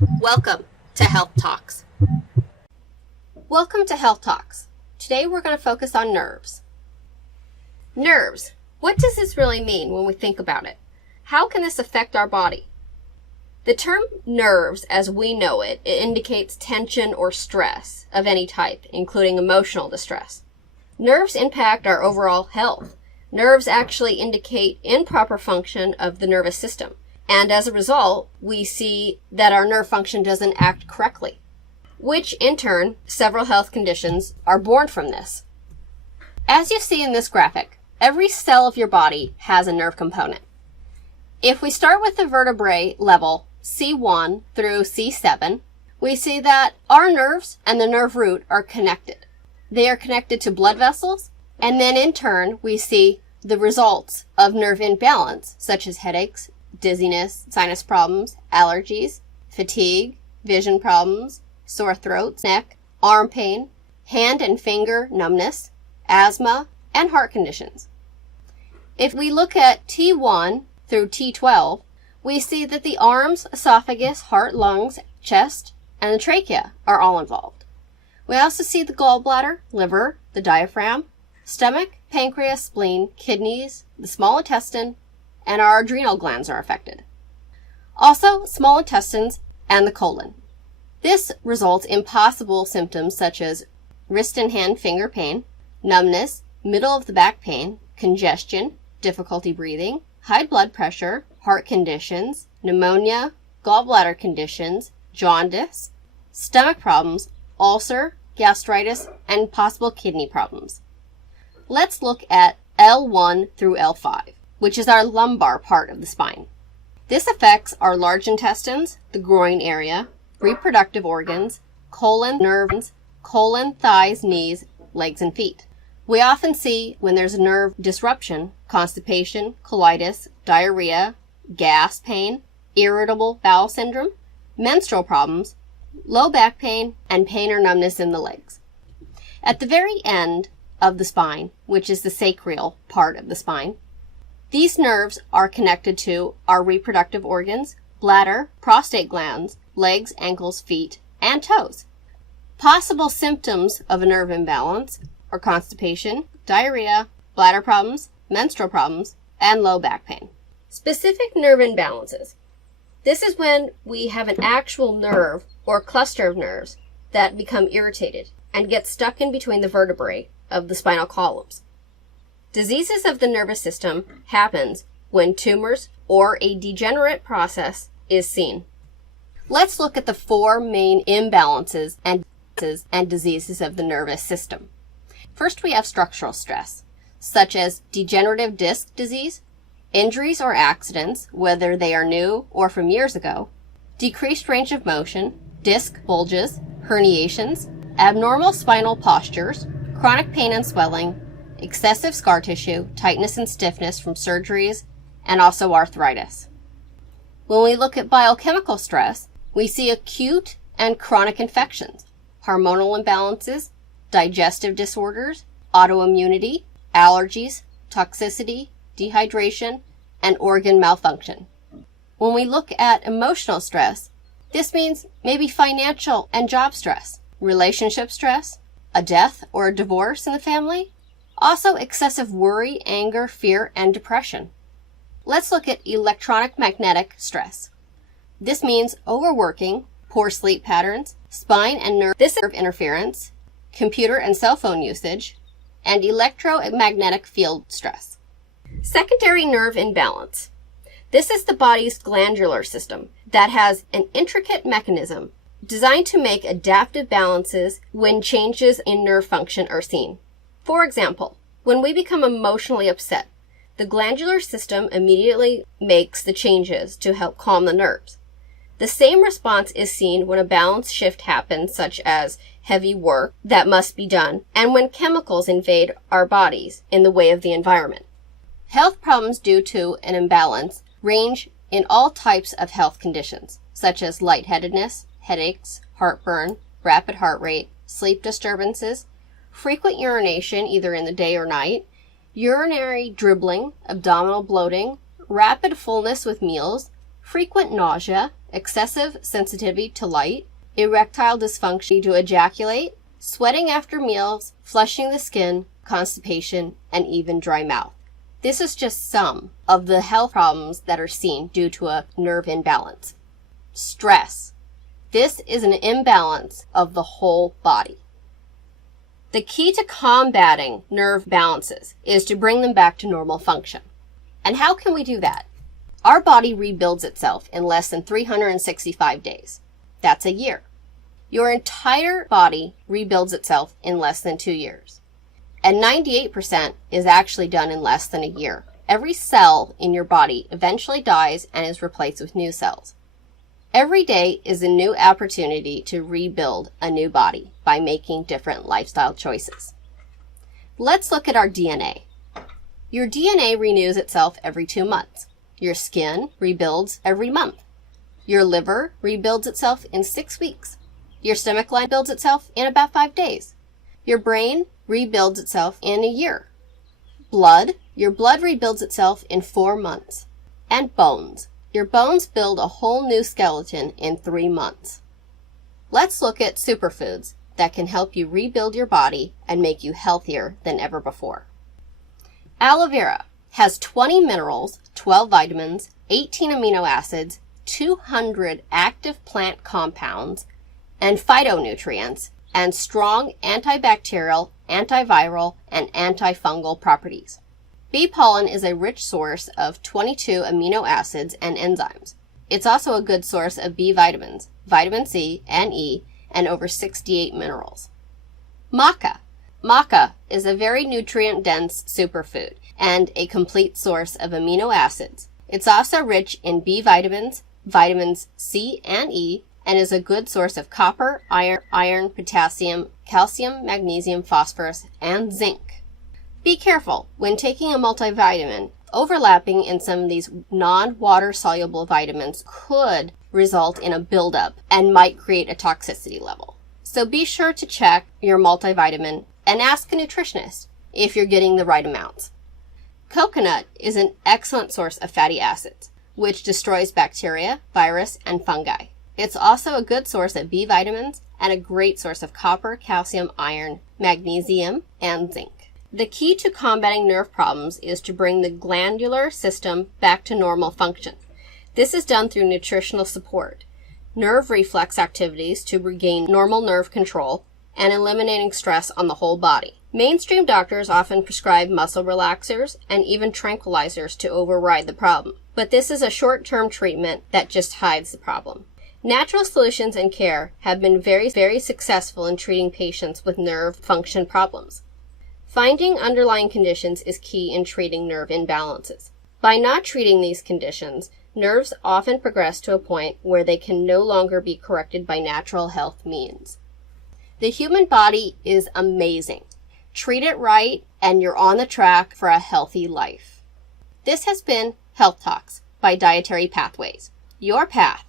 Welcome to Health Talks. Welcome to Health Talks. Today we're going to focus on nerves. Nerves. What does this really mean when we think about it? How can this affect our body? The term nerves, as we know it, indicates tension or stress of any type, including emotional distress. Nerves impact our overall health. Nerves actually indicate improper function of the nervous system. And as a result, we see that our nerve function doesn't act correctly, which in turn, several health conditions are born from this. As you see in this graphic, every cell of your body has a nerve component. If we start with the vertebrae level, C1 through C7, we see that our nerves and the nerve root are connected. They are connected to blood vessels, and then in turn, we see the results of nerve imbalance, such as headaches, dizziness, sinus problems, allergies, fatigue, vision problems, sore throats, neck, arm pain, hand and finger numbness, asthma, and heart conditions. If we look at T1 through T12, we see that the arms, esophagus, heart, lungs, chest, and the trachea are all involved. We also see the gallbladder, liver, the diaphragm, stomach, pancreas, spleen, kidneys, the small intestine, and our adrenal glands are affected. Also, small intestines and the colon. This results in possible symptoms such as wrist and hand finger pain, numbness, middle of the back pain, congestion, difficulty breathing, high blood pressure, heart conditions, pneumonia, gallbladder conditions, jaundice, stomach problems, ulcer, gastritis, and possible kidney problems. Let's look at L1 through L5, which is our lumbar part of the spine. This affects our large intestines, the groin area, reproductive organs, colon, nerves, colon, thighs, knees, legs, and feet. We often see when there's a nerve disruption, constipation, colitis, diarrhea, gas pain, irritable bowel syndrome, menstrual problems, low back pain, and pain or numbness in the legs. At the very end of the spine, which is the sacral part of the spine, these nerves are connected to our reproductive organs, bladder, prostate glands, legs, ankles, feet, and toes. Possible symptoms of a nerve imbalance are constipation, diarrhea, bladder problems, menstrual problems, and low back pain. Specific nerve imbalances. This is when we have an actual nerve or cluster of nerves that become irritated and get stuck in between the vertebrae of the spinal columns. Diseases of the nervous system happens when tumors or a degenerate process is seen. Let's look at the four main imbalances and diseases of the nervous system. First, we have structural stress, such as degenerative disc disease, injuries or accidents, whether they are new or from years ago, decreased range of motion, disc bulges, herniations, abnormal spinal postures, chronic pain and swelling, excessive scar tissue, tightness and stiffness from surgeries, and also arthritis. When we look at biochemical stress, we see acute and chronic infections, hormonal imbalances, digestive disorders, autoimmunity, allergies, toxicity, dehydration, and organ malfunction. When we look at emotional stress, this means maybe financial and job stress, relationship stress, a death or a divorce in the family, also excessive worry, anger, fear, and depression. Let's look at electronic magnetic stress. This means overworking, poor sleep patterns, spine and nerve interference, computer and cell phone usage, and electromagnetic field stress. Secondary nerve imbalance. This is the body's glandular system that has an intricate mechanism designed to make adaptive balances when changes in nerve function are seen. For example, when we become emotionally upset, the glandular system immediately makes the changes to help calm the nerves. The same response is seen when a balance shift happens, such as heavy work that must be done, and when chemicals invade our bodies in the way of the environment. Health problems due to an imbalance range in all types of health conditions, such as lightheadedness, headaches, heartburn, rapid heart rate, sleep disturbances, frequent urination either in the day or night, urinary dribbling, abdominal bloating, rapid fullness with meals, frequent nausea, excessive sensitivity to light, erectile dysfunction to ejaculate, sweating after meals, flushing the skin, constipation, and even dry mouth. This is just some of the health problems that are seen due to a nerve imbalance. Stress. This is an imbalance of the whole body. The key to combating nerve balances is to bring them back to normal function. And how can we do that? Our body rebuilds itself in less than 365 days. That's a year. Your entire body rebuilds itself in less than 2 years. And 98% is actually done in less than a year. Every cell in your body eventually dies and is replaced with new cells. Every day is a new opportunity to rebuild a new body by making different lifestyle choices. Let's look at our DNA. Your DNA renews itself every 2 months. Your skin rebuilds every month. Your liver rebuilds itself in 6 weeks. Your stomach line builds itself in about 5 days. Your brain rebuilds itself in a year. Your blood rebuilds itself in 4 months. And bones. Your bones build a whole new skeleton in 3 months. Let's look at superfoods that can help you rebuild your body and make you healthier than ever before. Aloe vera has 20 minerals, 12 vitamins, 18 amino acids, 200 active plant compounds, and phytonutrients, and strong antibacterial, antiviral, and antifungal properties. Bee pollen is a rich source of 22 amino acids and enzymes. It's also a good source of B vitamins, vitamin C and E, and over 68 minerals. Maca. Maca is a very nutrient-dense superfood and a complete source of amino acids. It's also rich in B vitamins, vitamins C and E, and is a good source of copper, iron, potassium, calcium, magnesium, phosphorus, and zinc. Be careful when taking a multivitamin. Overlapping in some of these non-water soluble vitamins could result in a buildup and might create a toxicity level. So be sure to check your multivitamin and ask a nutritionist if you're getting the right amounts. Coconut is an excellent source of fatty acids, which destroys bacteria, virus, and fungi. It's also a good source of B vitamins and a great source of copper, calcium, iron, magnesium, and zinc. The key to combating nerve problems is to bring the glandular system back to normal function. This is done through nutritional support, nerve reflex activities to regain normal nerve control, and eliminating stress on the whole body. Mainstream doctors often prescribe muscle relaxers and even tranquilizers to override the problem, but this is a short-term treatment that just hides the problem. Natural solutions and care have been very, very successful in treating patients with nerve function problems. Finding underlying conditions is key in treating nerve imbalances. By not treating these conditions, nerves often progress to a point where they can no longer be corrected by natural health means. The human body is amazing. Treat it right, and you're on the track for a healthy life. This has been Health Talks by Dietary Pathways, your path